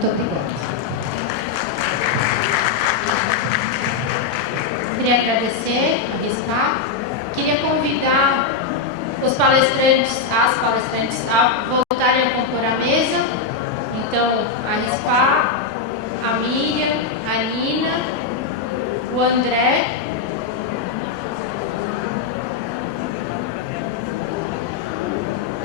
Muito obrigada. Queria agradecer a RISPA. Queria convidar os palestrantes, as palestrantes, a voltarem a compor a mesa. Então, a RISPA, a Miriam, a Nina, o André.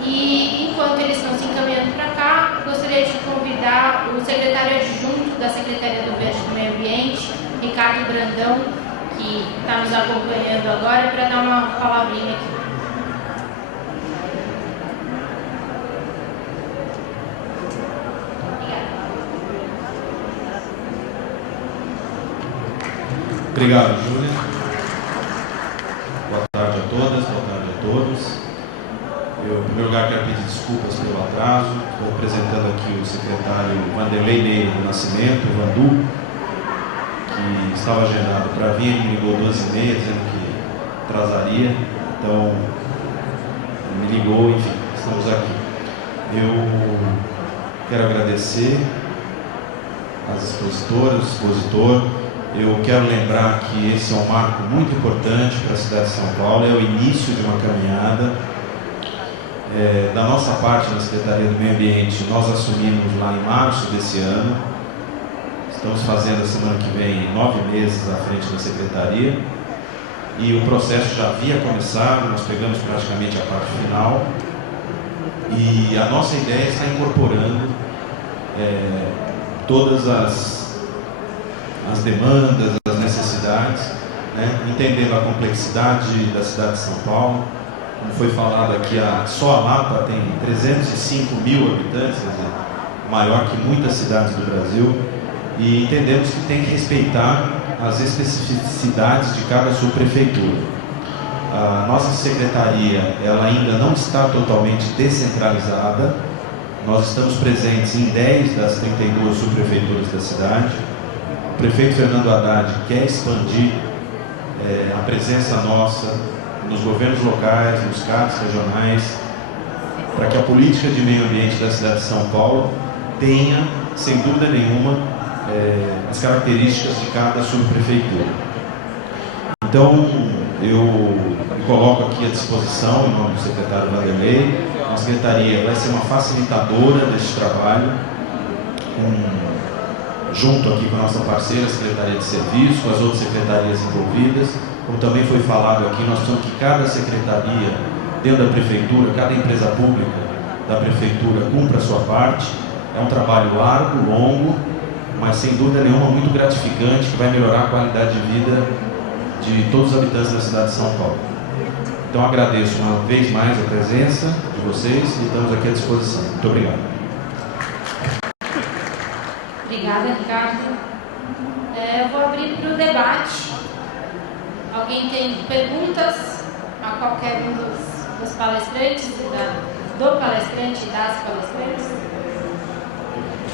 E enquanto eles estão se encaminhando para cá, gostaria de convidar o secretário adjunto da Secretaria do Verde e do Meio Ambiente, Ricardo Brandão, que está nos acompanhando agora, para dar uma palavrinha aqui. Obrigado, Júlia. Boa tarde a todas, boa tarde a todos. Eu, em primeiro lugar, quero pedir desculpas pelo atraso. Estou representando aqui o secretário Vanderlei Neira do Nascimento, o Vandu, que estava agendado para vir, ele me ligou 12h30, dizendo que atrasaria. Então, me ligou, enfim, estamos aqui. Eu quero agradecer às expositoras, o expositor. Eu quero lembrar que esse é um marco muito importante para a cidade de São Paulo, é o início de uma caminhada. Da nossa parte, na Secretaria do Meio Ambiente, nós assumimos lá em março desse ano. Estamos fazendo a semana que vem 9 meses à frente da Secretaria. E o processo já havia começado, nós pegamos praticamente a parte final. E a nossa ideia está incorporando todas as demandas, as necessidades, né? Entendendo a complexidade da cidade de São Paulo. Como foi falado aqui, só a Lapa tem 305 mil habitantes, quer dizer, maior que muitas cidades do Brasil, e entendemos que tem que respeitar as especificidades de cada subprefeitura. A nossa secretaria, ela ainda não está totalmente descentralizada. Nós estamos presentes em 10 das 32 subprefeituras da cidade. O prefeito Fernando Haddad quer expandir a presença nossa nos governos locais, nos CADs regionais, para que a política de meio ambiente da cidade de São Paulo tenha, sem dúvida nenhuma, as características de cada subprefeitura. Então, eu me coloco aqui à disposição, em nome do secretário Vanderlei. A secretaria vai ser uma facilitadora desse trabalho, junto aqui com a nossa parceira, a Secretaria de Serviço, com as outras secretarias envolvidas. Como também foi falado aqui, nós precisamos que cada secretaria, dentro da prefeitura, cada empresa pública da prefeitura cumpra a sua parte. É um trabalho árduo, longo, mas sem dúvida nenhuma muito gratificante, que vai melhorar a qualidade de vida de todos os habitantes da cidade de São Paulo. Então agradeço uma vez mais a presença de vocês e estamos aqui à disposição. Muito obrigado. Obrigada, Ricardo. Eu vou abrir para o debate. Alguém tem perguntas a qualquer um dos palestrantes, do palestrante e das palestrantes?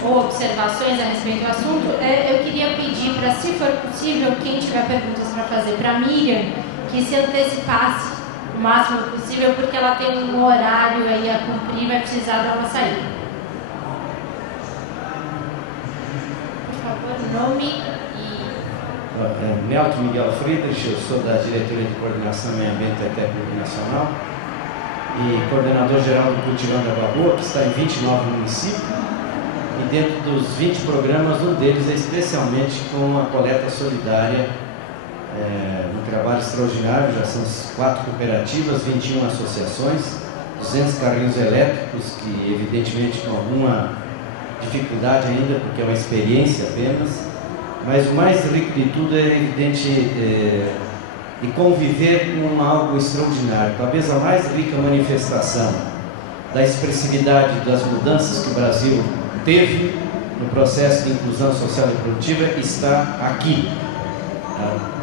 Ou observações a respeito do assunto? Eu queria pedir para, se for possível, quem tiver perguntas para fazer para a Miriam, que se antecipasse o máximo possível, porque ela tem um horário aí a cumprir e vai precisar dar uma saída. Por favor, nome. Nelton Miguel Friedrich, eu sou da Diretoria de Coordenação Meio Ambiente e Técnica Nacional e coordenador-geral do Cultivando Água Boa, que está em 29 municípios, e dentro dos 20 programas, um deles é especialmente com a coleta solidária, um trabalho extraordinário. Já são 4 cooperativas, 21 associações, 200 carrinhos elétricos, que evidentemente com alguma dificuldade ainda, porque é uma experiência apenas. Mas o mais rico de tudo é evidente de conviver com algo extraordinário. Talvez a mais rica manifestação da expressividade das mudanças que o Brasil teve no processo de inclusão social e produtiva está aqui.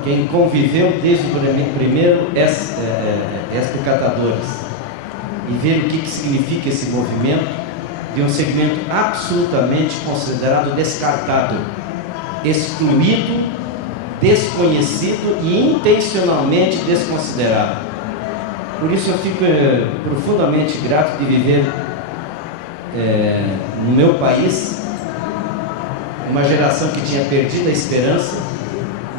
Quem conviveu desde o primeiro catadores e ver o que significa esse movimento de um segmento absolutamente considerado descartado, excluído, desconhecido e intencionalmente desconsiderado. Por isso eu fico profundamente grato de viver no meu país uma geração que tinha perdido a esperança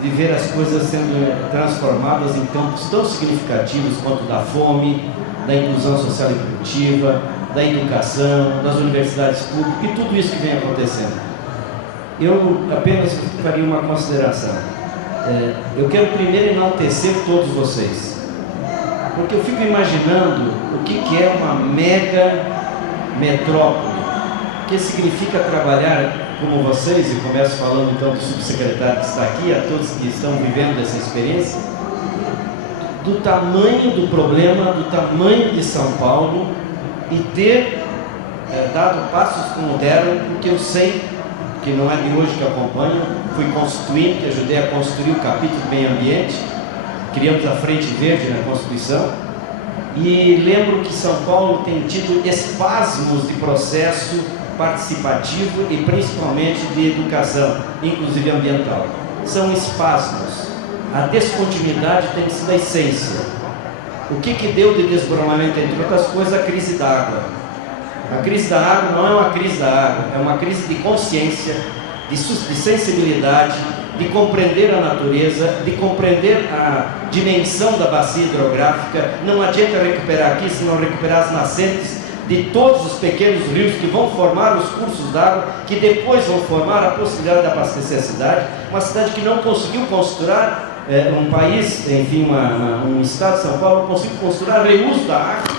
de ver as coisas sendo transformadas em campos tão significativos quanto da fome, da inclusão social e produtiva, da educação, das universidades públicas e tudo isso que vem acontecendo. Eu apenas faria uma consideração. Eu quero primeiro enaltecer todos vocês, porque eu fico imaginando o que é uma mega metrópole, o que significa trabalhar como vocês, e começo falando então do subsecretário que está aqui, a todos que estão vivendo essa experiência, do tamanho do problema, do tamanho de São Paulo, e ter dado passos como deram, porque eu sei que não é de hoje que acompanho, fui constituinte, que ajudei a construir o capítulo de meio ambiente, criamos a Frente Verde na Constituição, e lembro que São Paulo tem tido espasmos de processo participativo e principalmente de educação, inclusive ambiental. São espasmos. A descontinuidade tem sido a essência. O que deu de desmoronamento, entre outras coisas, a crise da água. A crise da água não é uma crise da água, é uma crise de consciência, de sensibilidade, de compreender a natureza, de compreender a dimensão da bacia hidrográfica. Não adianta recuperar aqui se não recuperar as nascentes de todos os pequenos rios que vão formar os cursos d'água, que depois vão formar a possibilidade de abastecer a cidade. Uma cidade que não conseguiu costurar, um país, enfim, um estado de São Paulo, não conseguiu costurar reuso da água,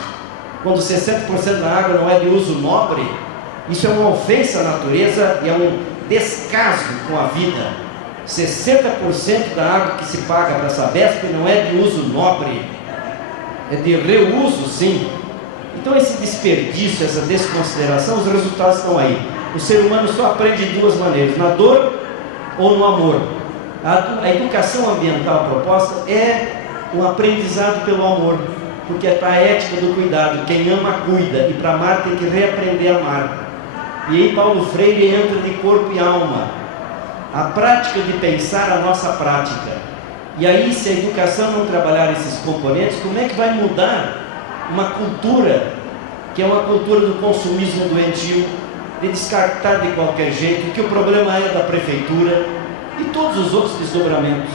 quando 60% da água não é de uso nobre. Isso é uma ofensa à natureza e é um descaso com a vida. 60% da água que se paga para a Sabesp não é de uso nobre, é de reuso, sim. Então esse desperdício, essa desconsideração, os resultados estão aí. O ser humano só aprende de duas maneiras, na dor ou no amor. A educação ambiental proposta é um aprendizado pelo amor, porque é para a ética do cuidado. Quem ama, cuida, e para amar tem que reaprender a amar. E aí Paulo Freire entra de corpo e alma. A prática de pensar a nossa prática. E aí, se a educação não trabalhar esses componentes, como é que vai mudar uma cultura que é uma cultura do consumismo doentio, de descartar de qualquer jeito, que o problema é da prefeitura e todos os outros desdobramentos.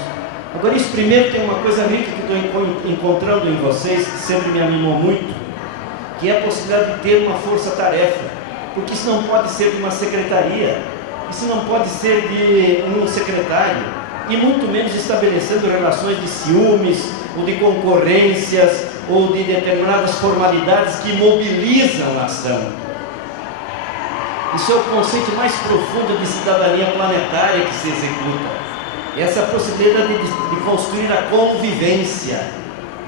Agora, isso primeiro tem uma coisa rica que estou encontrando em vocês, que sempre me animou muito, que é a possibilidade de ter uma força-tarefa, porque isso não pode ser de uma secretaria, isso não pode ser de um secretário, e muito menos estabelecendo relações de ciúmes, ou de concorrências, ou de determinadas formalidades que mobilizam a ação. Isso é o conceito mais profundo de cidadania planetária que se executa. Essa possibilidade de construir a convivência.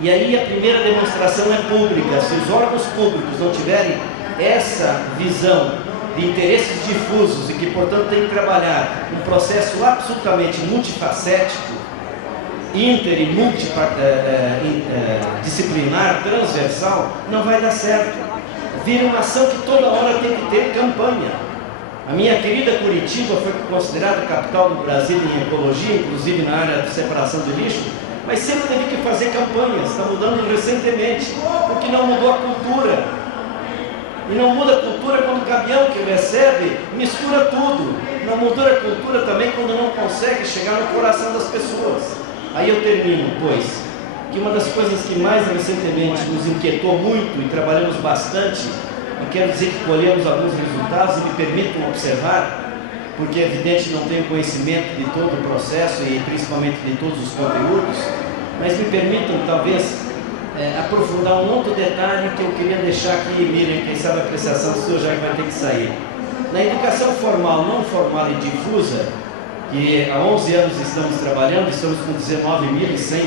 E aí a primeira demonstração é pública. Se os órgãos públicos não tiverem essa visão de interesses difusos e que, portanto, tem que trabalhar um processo absolutamente multifacético, inter e multidisciplinar, transversal, não vai dar certo. Vira uma ação que toda hora tem que ter campanha. A minha querida Curitiba foi considerada a capital do Brasil em ecologia, inclusive na área de separação de lixo, mas sempre teve que fazer campanhas. Está mudando recentemente, porque não mudou a cultura. E não muda a cultura quando o caminhão que recebe mistura tudo. Não muda a cultura também quando não consegue chegar no coração das pessoas. Aí eu termino, pois, que uma das coisas que mais recentemente nos inquietou muito e trabalhamos bastante, e quero dizer que colhemos alguns resultados e me permitam observar, porque é evidente não tenho conhecimento de todo o processo e principalmente de todos os conteúdos, mas me permitam talvez aprofundar um outro detalhe que eu queria deixar aqui, Miriam, quem sabe a apreciação do senhor já que vai ter que sair. Na educação formal, não formal e difusa, que há 11 anos estamos trabalhando, estamos com 19.100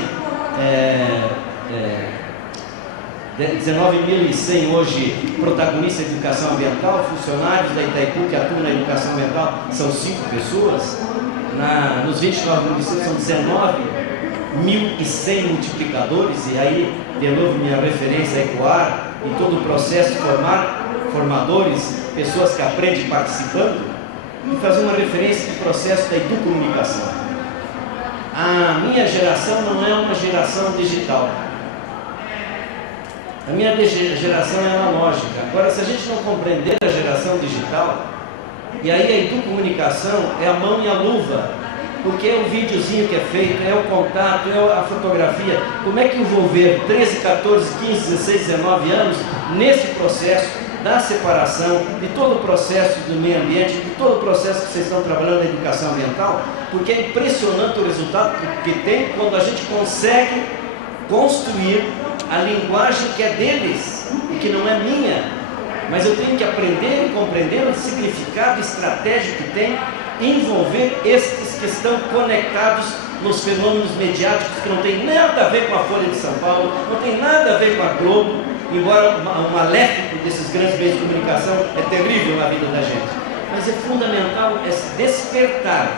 hoje protagonistas de educação ambiental, funcionários da Itaipu que atuam na educação ambiental, são 5 pessoas, nos 29 municípios são 19.100 multiplicadores, e aí, de novo, minha referência é Ecoar, em todo o processo de formar formadores, pessoas que aprendem participando, e fazer uma referência de processo da educomunicação. A minha geração não é uma geração digital. A minha geração é analógica. Agora, se a gente não compreender a geração digital, E aí a educomunicação é a mão e a luva, porque é o videozinho que é feito, é o contato, é a fotografia. Como é que envolver 13, 14, 15, 16, 19 anos nesse processo da separação, de todo o processo do meio ambiente, de todo o processo que vocês estão trabalhando na educação ambiental, porque é impressionante o resultado que tem quando a gente consegue construir a linguagem que é deles e que não é minha. Mas eu tenho que aprender e compreender o significado estratégico que tem envolver estes que estão conectados nos fenômenos mediáticos que não tem nada a ver com a Folha de São Paulo, não tem nada a ver com a Globo, embora o maléfico desses grandes meios de comunicação é terrível na vida da gente. Mas é fundamental esse despertar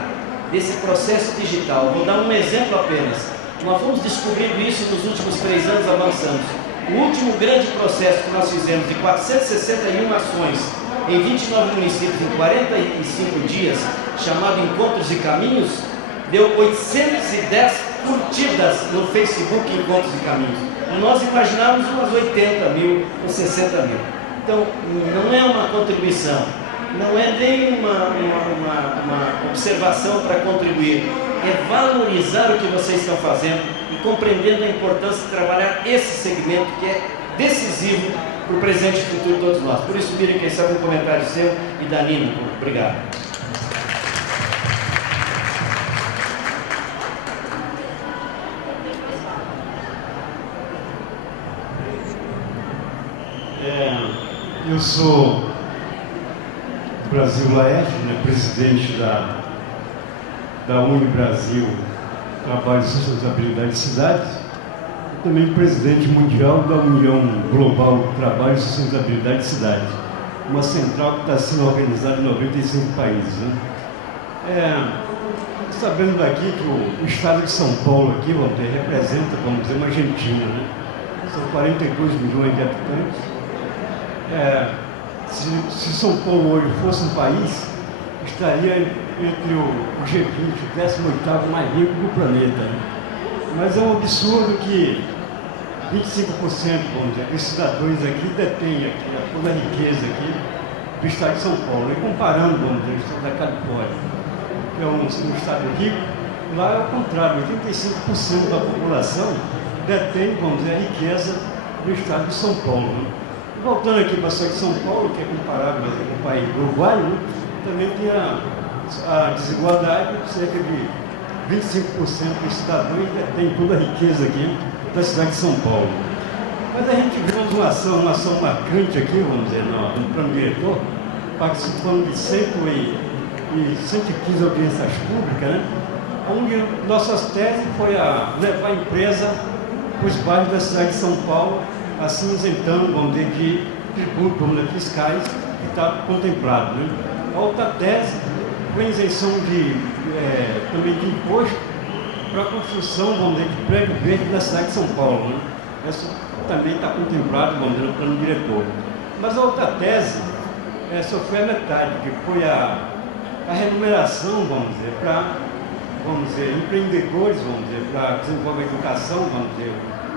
desse processo digital. Vou dar um exemplo apenas. Nós fomos descobrindo isso nos últimos 3 anos avançando. O último grande processo que nós fizemos de 461 ações em 29 municípios em 45 dias, chamado Encontros e Caminhos, deu 810 curtidas no Facebook Encontros e Caminhos. E nós imaginávamos umas 80 mil ou 60 mil. Então, não é uma contribuição, não é nem uma observação para contribuir, é valorizar o que vocês estão fazendo e compreendendo a importância de trabalhar esse segmento que é decisivo para o presente e futuro de todos nós. Por isso, Miriam, quem sabe um comentário seu e da Nina. Obrigado. Eu sou do Brasil Laerte, presidente da Uni Brasil, Trabalho e Sustentabilidade de Cidades, e também presidente mundial da União Global do Trabalho e Sustentabilidade de Cidades, uma central que está sendo organizada em 95 países. Sabendo daqui que o estado de São Paulo aqui, representa, vamos dizer, uma Argentina, São 42 milhões de habitantes. Se São Paulo hoje fosse um país, estaria entre o G20, o 18º mais rico do planeta. Mas é um absurdo que 25%, vamos dizer, dos cidadãos aqui detêm toda a riqueza aqui do estado de São Paulo. E comparando, vamos dizer, o estado da Califórnia, que é um estado rico, lá é o contrário, 85% da população detém, vamos dizer, a riqueza do estado de São Paulo. Voltando aqui para a cidade de São Paulo, que é comparável com o país do Uruguai, também tem a desigualdade, cerca de 25% dos cidadãos detêm toda a riqueza aqui da cidade de São Paulo. Mas a gente viu uma ação marcante aqui, vamos dizer, no plano diretor, participando de 115 audiências públicas, onde nossas teses foi a levar a empresa para os bairros da cidade de São Paulo, assim isentando, vamos dizer, de tributos, fiscais, que está contemplado. A outra tese foi a isenção também de imposto para a construção, vamos dizer, de prédio verde na cidade de São Paulo. Essa também está contemplado, vamos dizer, no plano diretor. Mas a outra tese só foi a metade, que foi a remuneração, vamos dizer, para, empreendedores, para desenvolver a educação,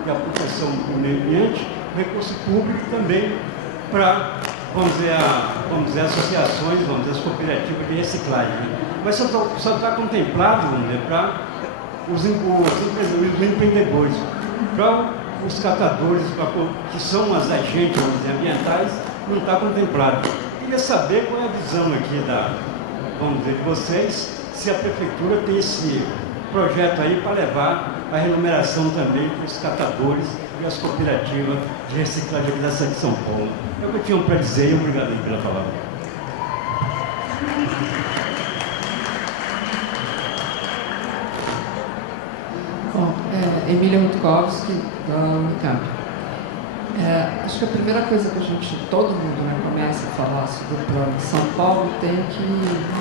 e a proteção do meio ambiente, recurso público também para, associações, as cooperativas de reciclagem. Mas só está contemplado, para os empreendedores, para os catadores, que são as agentes, ambientais, não está contemplado. Queria saber qual é a visão aqui de vocês, se a prefeitura tem esse projeto aí para levar a remuneração também para os catadores e as cooperativas de reciclagem da cidade de São Paulo. É o que eu tinha para dizer e obrigado pela palavra. Bom, Emília Rutkowski, da Unicamp. Acho que a primeira coisa que todo mundo começa a falar sobre o plano de São Paulo tem que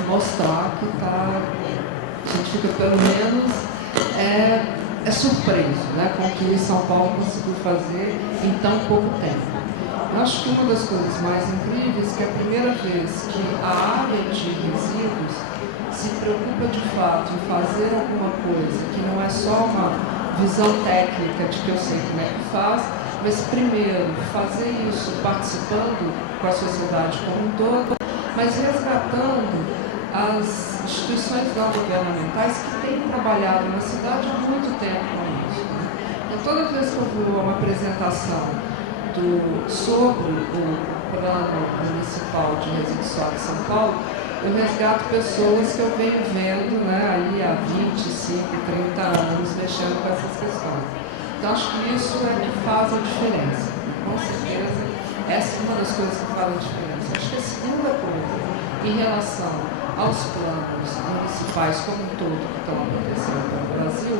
mostrar que a gente fica pelo menos surpreso com o que São Paulo conseguiu fazer em tão pouco tempo. Eu acho que uma das coisas mais incríveis é que é a primeira vez que a área de resíduos se preocupa de fato em fazer alguma coisa que não é só uma visão técnica de que eu sei como é que faz, mas primeiro fazer isso participando com a sociedade como um todo mas resgatando as instituições não governamentais que têm trabalhado na cidade há muito tempo com isso. Então, toda vez que eu vou a uma apresentação sobre o Plano Municipal de Resíduos Sólidos de São Paulo, eu resgato pessoas que eu venho vendo, né, aí há 25, 30 anos mexendo com essas questões. Então, acho que isso é que faz a diferença. Com certeza, essa é uma das coisas que faz a diferença. Acho que a segunda coisa, em relação aos planos municipais como um todo que estão acontecendo no Brasil,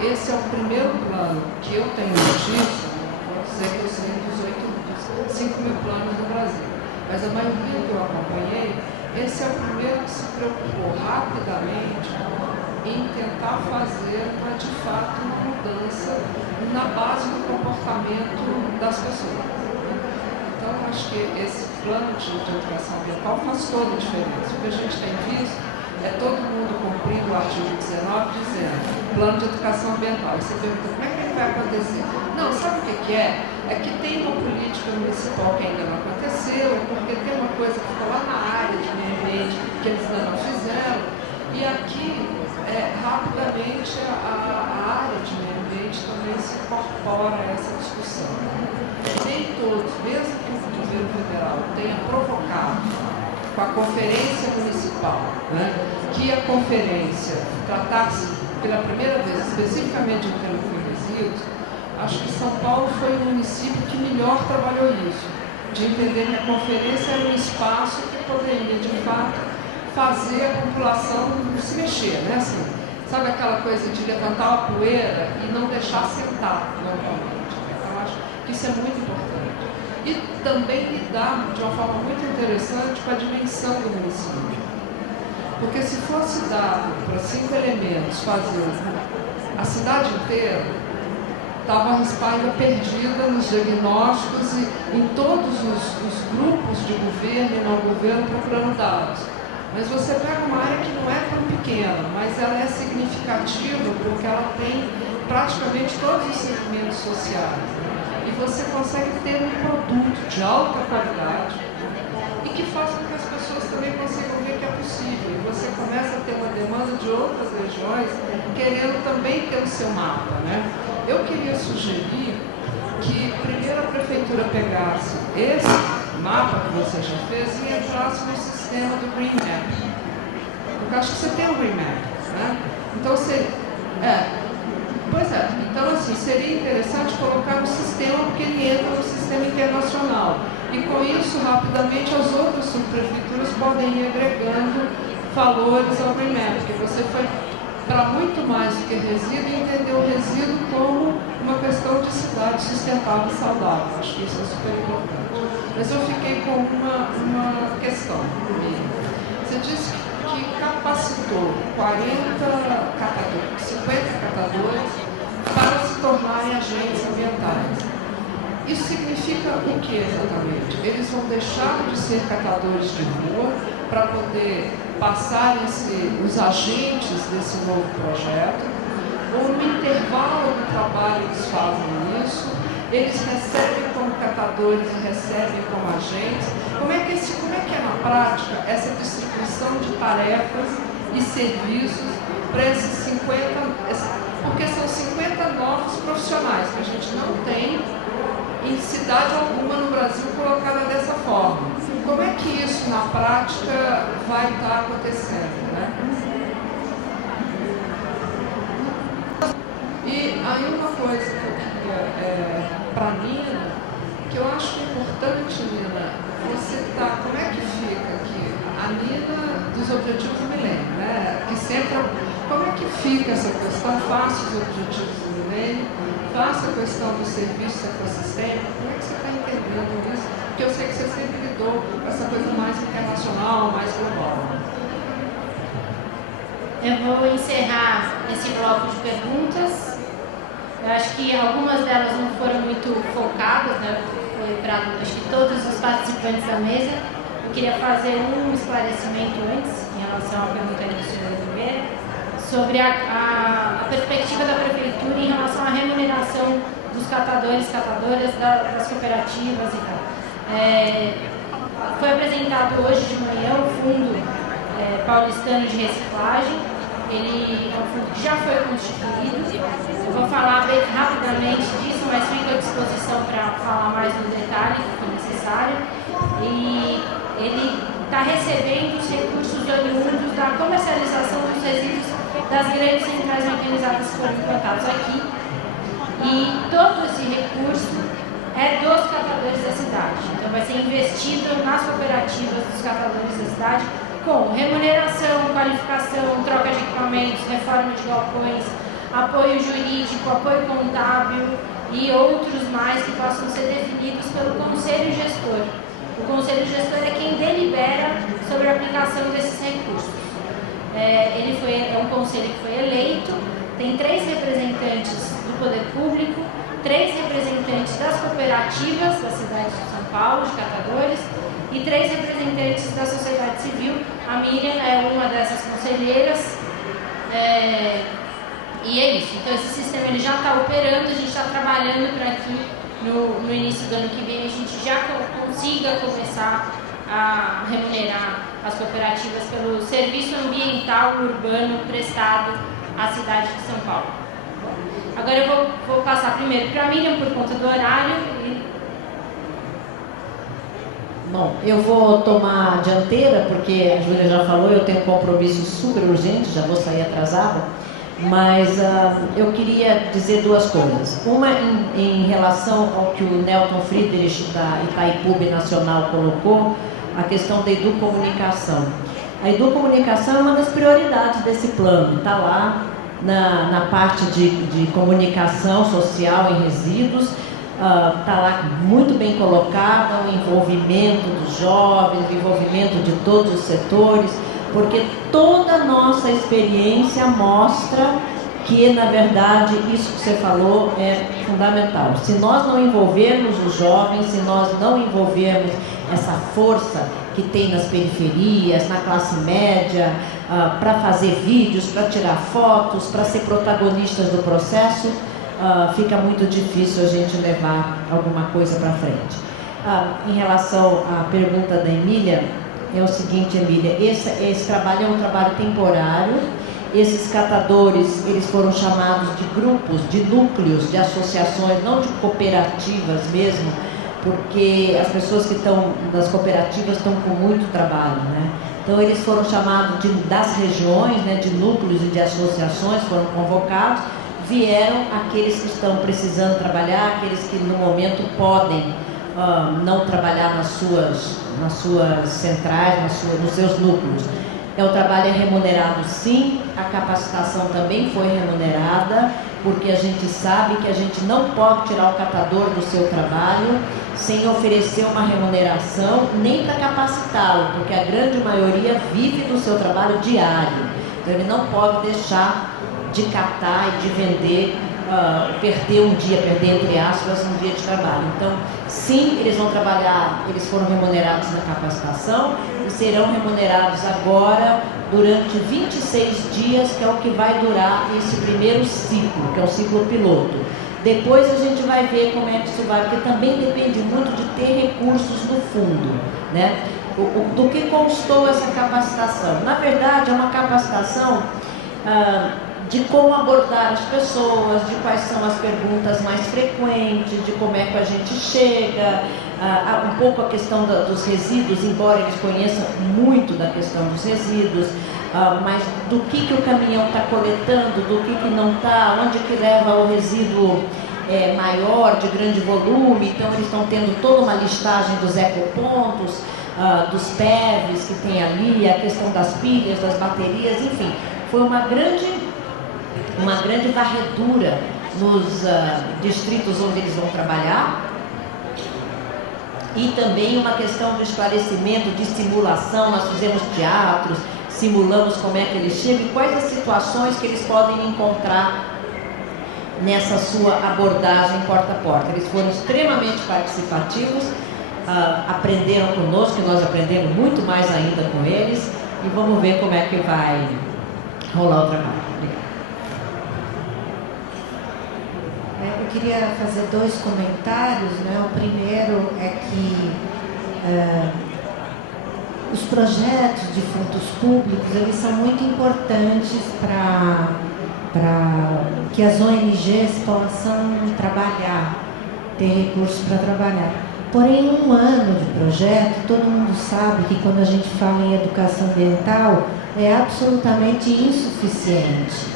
esse é o primeiro plano que eu tenho notícia, vou dizer que eu sei dos 5 mil planos no Brasil, mas a maioria que eu acompanhei, esse é o primeiro que se preocupou rapidamente em tentar fazer uma, de fato, mudança na base do comportamento das pessoas. Então, acho que esse plano de educação ambiental faz toda a diferença. O que a gente tem visto é todo mundo cumprindo o artigo 19 dizendo plano de educação ambiental. E você pergunta, como é que ele vai acontecer? Não, sabe o que é? É que tem uma política municipal que ainda não aconteceu, porque tem uma coisa que ficou lá na área de meio ambiente que eles ainda não fizeram. E aqui, rapidamente, a área de meio ambiente também se incorpora a essa discussão. Nem todos, mesmo que o governo federal tenha provocado com a conferência municipal, né, que a conferência tratasse pela primeira vez especificamente do tema de resíduos, acho que São Paulo foi o município que melhor trabalhou isso, de entender que a conferência era um espaço que poderia, de fato, fazer a população se mexer, né? Assim, sabe aquela coisa de levantar a poeira e não deixar sentar normalmente. Então, acho que isso é muito importante. E também lidar de uma forma muito interessante com a dimensão do município. Porque se fosse dado para 5 elementos fazer a cidade inteira, estava a espalha perdida nos diagnósticos e em todos os grupos de governo e não governo procurando dados. Mas você pega uma área que não é tão pequena, mas ela é significativa porque ela tem praticamente todos os segmentos sociais. E você consegue ter um produto de alta qualidade e que faça com que as pessoas também consigam ver que é possível. E você começa a ter uma demanda de outras regiões querendo também ter o seu mapa, né? Eu queria sugerir que primeiro a prefeitura pegasse esse mapa que você já fez e entrasse no sistema do Green Map. Porque eu acho que você tem um Green Map, né? Então você... Pois é, então assim, seria interessante colocar no sistema, porque ele entra no sistema internacional. E com isso, rapidamente, as outras subprefeituras podem ir agregando valores ao Green Map, porque você foi para muito mais do que resíduo e entender o resíduo como uma questão de cidade sustentável e saudável. Acho que isso é super importante. Mas eu fiquei com uma questão comigo. Você disse que capacitou 40 catadores, 50 catadores para se tornarem agentes ambientais. Isso significa o que exatamente? Eles vão deixar de ser catadores de rua para poder passarem a ser os agentes desse novo projeto, ou no intervalo do trabalho eles fazem isso, eles recebem como catadores e recebem como agentes. Como é que é na prática essa distribuição de tarefas e serviços para esses 50, porque são 50 novos profissionais que a gente não tem em cidade alguma no Brasil colocada dessa forma. Como é que isso na prática vai estar acontecendo, né? E aí uma coisa que eu queria para a Nina, que eu acho importante, Nina, você tá, como é que fica aqui? A Nina dos Objetivos do Milênio, né? Que sempre, como é que fica essa questão? Faça os Objetivos do Milênio, faça a questão do serviço ecossistêmico, como é que você está entendendo isso? Porque eu sei que você sempre lidou com essa coisa mais internacional, mais global. Eu vou encerrar esse bloco de perguntas. Eu acho que algumas delas não foram muito focadas, né? Foi para acho que todos os participantes da mesa. Eu queria fazer um esclarecimento antes, em relação à pergunta do senhor Oliveira, sobre a perspectiva da prefeitura em relação à remuneração dos catadores, catadoras, das cooperativas e tal. Foi apresentado hoje de manhã o Fundo Paulistano de Reciclagem. Ele é um fundo que já foi constituído. Eu vou falar bem rapidamente disso, mas fico à disposição para falar mais no detalhe, se for necessário. E ele está recebendo os recursos oriundos da comercialização dos resíduos das grandes centrais mecanizadas que foram implantadas aqui. E todo esse recurso é dos catadores da cidade. Então vai ser investido nas cooperativas dos catadores da cidade, com remuneração, qualificação, troca de equipamentos, reforma de galpões, apoio jurídico, apoio contábil e outros mais que possam ser definidos pelo Conselho Gestor. O Conselho Gestor é quem delibera sobre a aplicação desses recursos. É um conselho que foi eleito, tem 3 representantes do poder público, 3 representantes das cooperativas da cidade de São Paulo, de catadores, e 3 representantes da sociedade civil. A Miriam é uma dessas conselheiras. E é isso. Então esse sistema ele já está operando, a gente está trabalhando para que no início do ano que vem a gente já consiga começar a remunerar as cooperativas pelo serviço ambiental urbano prestado à cidade de São Paulo. Agora eu vou passar primeiro para a Miriam por conta do horário. Bom, eu vou tomar a dianteira, porque a Júlia já falou, eu tenho um compromisso super urgente, já vou sair atrasada, mas eu queria dizer 2 coisas. Uma em relação ao que o Nelton Friedrich da Itaipu Nacional colocou, a questão da educomunicação. A educomunicação é uma das prioridades desse plano, está lá na parte de comunicação social em resíduos. Está lá muito bem colocado o envolvimento dos jovens, o envolvimento de todos os setores, porque toda a nossa experiência mostra que, na verdade, isso que você falou é fundamental. Se nós não envolvermos os jovens, se nós não envolvermos essa força que tem nas periferias, na classe média, para fazer vídeos, para tirar fotos, para ser protagonistas do processo, fica muito difícil a gente levar alguma coisa para frente. Em relação à pergunta da Emília, é o seguinte, Emília, esse trabalho é um trabalho temporário. Esses catadores, eles foram chamados de grupos, de núcleos, de associações, não de cooperativas mesmo, porque as pessoas que estão nas cooperativas estão com muito trabalho, né? Então eles foram chamados das regiões, né, de núcleos e de associações, foram convocados. Vieram aqueles que estão precisando trabalhar, aqueles que no momento podem não trabalhar nas suas centrais, nos seus núcleos. O trabalho é remunerado sim, a capacitação também foi remunerada, porque a gente sabe que a gente não pode tirar o catador do seu trabalho sem oferecer uma remuneração, nem para capacitá-lo, porque a grande maioria vive do seu trabalho diário. Então ele não pode deixar de catar e de vender, perder entre aspas, um dia de trabalho. Então, sim, eles vão trabalhar, eles foram remunerados na capacitação e serão remunerados agora durante 26 dias, que é o que vai durar esse primeiro ciclo, que é o ciclo piloto. Depois a gente vai ver como é que isso vai, porque também depende muito de ter recursos no fundo, né? Do que constou essa capacitação? Na verdade, é uma capacitação de como abordar as pessoas, de quais são as perguntas mais frequentes, de como é que a gente chega, um pouco a questão dos resíduos, embora eles conheçam muito da questão dos resíduos, mas do que o caminhão está coletando, do que não está, onde que leva o resíduo maior, de grande volume. Então eles estão tendo toda uma listagem dos ecopontos, dos PEVs que tem ali, a questão das pilhas, das baterias, enfim, foi uma grande varredura nos distritos onde eles vão trabalhar, e também uma questão de esclarecimento, de simulação. Nós fizemos teatros, simulamos como é que eles chegam e quais as situações que eles podem encontrar nessa sua abordagem porta a porta. Eles foram extremamente participativos, aprenderam conosco, e nós aprendemos muito mais ainda com eles, e vamos ver como é que vai rolar o trabalho. Obrigada. Eu queria fazer 2 comentários, né? O primeiro é que os projetos de frutos públicos, eles são muito importantes para que as ONGs possam trabalhar, ter recursos para trabalhar. Porém, um ano de projeto, todo mundo sabe que quando a gente fala em educação ambiental, é absolutamente insuficiente.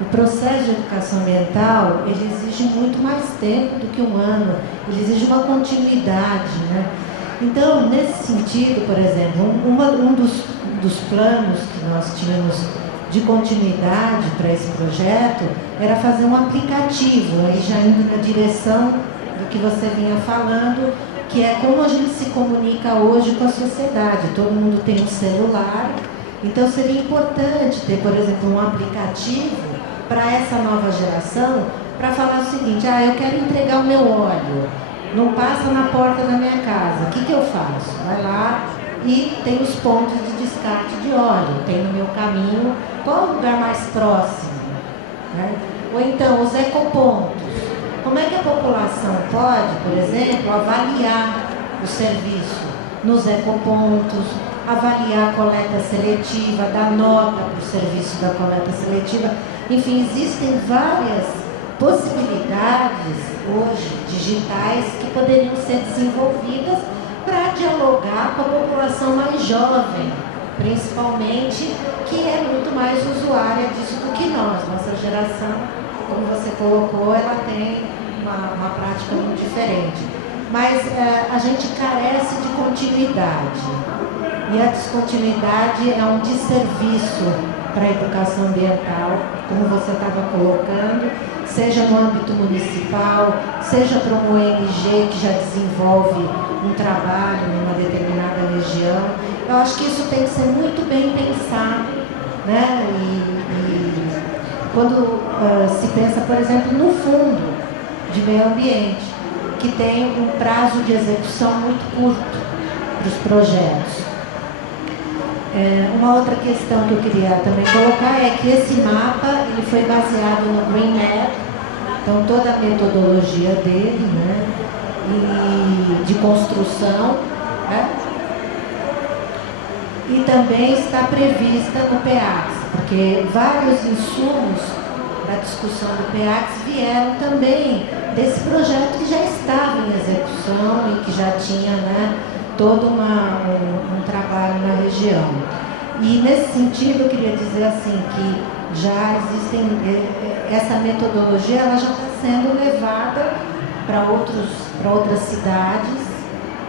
O processo de educação ambiental, ele exige muito mais tempo do que um ano, ele exige uma continuidade, né? Então, nesse sentido, por exemplo, um dos planos que nós tínhamos de continuidade para esse projeto era fazer um aplicativo, aí já indo na direção do que você vinha falando, que é como a gente se comunica hoje com a sociedade. Todo mundo tem um celular, então seria importante ter, por exemplo, um aplicativo para essa nova geração, para falar o seguinte: eu quero entregar o meu óleo, não passa na porta da minha casa, o que eu faço? Vai lá e tem os pontos de descarte de óleo, tem no meu caminho, qual é o lugar mais próximo? Né? Ou então, os ecopontos. Como é que a população pode, por exemplo, avaliar o serviço nos ecopontos, avaliar a coleta seletiva, dar nota para o serviço da coleta seletiva? Enfim, existem várias possibilidades hoje digitais que poderiam ser desenvolvidas para dialogar com a população mais jovem, principalmente, que é muito mais usuária disso do que nós. Nossa geração, como você colocou, ela tem uma prática muito diferente. Mas a gente carece de continuidade. E a descontinuidade é um desserviço para a educação ambiental, como você estava colocando, seja no âmbito municipal, seja para uma ONG que já desenvolve um trabalho numa determinada região. Eu acho que isso tem que ser muito bem pensado, né? E quando se pensa, por exemplo, no fundo de meio ambiente, que tem um prazo de execução muito curto para os projetos. Uma outra questão que eu queria também colocar é que esse mapa ele foi baseado no Green Map, então toda a metodologia dele, né, e de construção, né, e também está prevista no PEACS, porque vários insumos da discussão do PEACS vieram também desse projeto que já estava em execução e que já tinha, né, todo um trabalho na região. E nesse sentido eu queria dizer assim que já existem, essa metodologia ela já está sendo levada para outras cidades,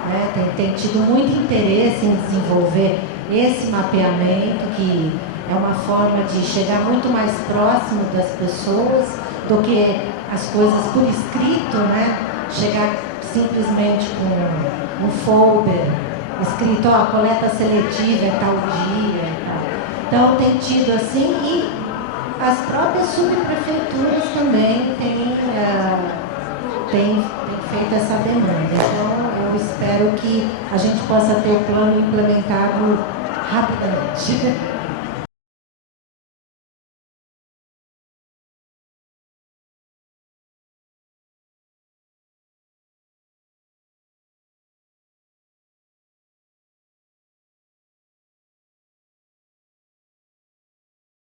né? Tem tido muito interesse em desenvolver esse mapeamento, que é uma forma de chegar muito mais próximo das pessoas do que as coisas por escrito, né? Chegar simplesmente com um folder escrito, a coleta seletiva é tal dia e tal. Então tem tido assim, e as próprias subprefeituras também têm feito essa demanda. Então eu espero que a gente possa ter o plano implementado rapidamente.